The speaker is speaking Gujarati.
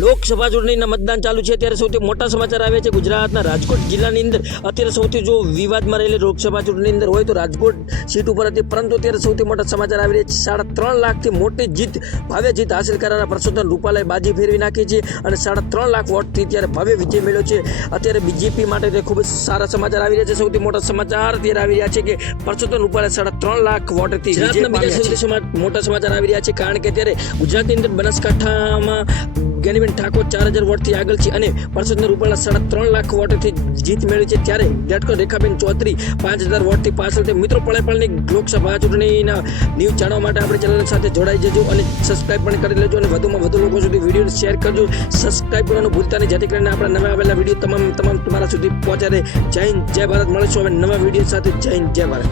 લોકસભા ચૂંટણીના મતદાન ચાલુ છે. ત્યારે સૌથી મોટા સમાચાર આવે છે ગુજરાતના. રાજકોટ જિલ્લાની અંદર અત્યારે સૌથી જો વિવાદમાં રહેલી લોકસભા ચૂંટણીની અંદર હોય તો રાજકોટ સીટ ઉપર હતી. પરંતુ અત્યારે સૌથી મોટા સમાચાર આવી રહ્યા છે. સાડા ત્રણ લાખથી મોટી જીત ભવ્ય જીત હાંસલ કરનારા પરસોત્તમ રૂપાલાએ બાજી ફેરવી નાખી છે અને સાડા ત્રણ લાખ વોટથી ત્યારે ભવ્ય વિજય મેળ્યો છે. અત્યારે બીજેપી માટે તે ખૂબ જ સારા સમાચાર આવી રહ્યા છે. સૌથી મોટા સમાચાર અત્યારે આવી રહ્યા છે કે પરસોત્તમ રૂપાલાએ સાડા ત્રણ લાખ વોટથી બીજા સૌથી મોટા સમાચાર આવી રહ્યા છે. કારણ કે અત્યારે ગુજરાતની અંદર બનાસકાંઠામાં જ્ઞાનીબેન ઠાકોર ચાર હજાર વોટથી આગળ છે અને પરસોત્તમ રૂપાલા સાડા ત્રણ લાખ વોટથી જીત મેળવી છે. ત્યારે ડેટકો રેખાબેન ચૌધરી પાંચ હજાર વોટથી પાછળ છે. મિત્રો પળે પળની લોકસભા ચૂંટણીના ન્યૂઝ જાણવા માટે આપણે ચેનલ સાથે જોડાઈ જજો અને સબસ્ક્રાઇબ પણ કરી લેજો અને વધુમાં વધુ લોકો સુધી વીડિયો શેર કરજો. સબસ્ક્રાઇબ કરવાનું ભૂલતા નહીં, જેથી કરીને આપણા નવા આવેલા વીડિયો તમામ તમામ તમારા સુધી પહોંચાડે. જય હિન્દ, જય ભારત. મળીશું હવે નવા વીડિયો સાથે. જય હિન્દ, જય ભારત.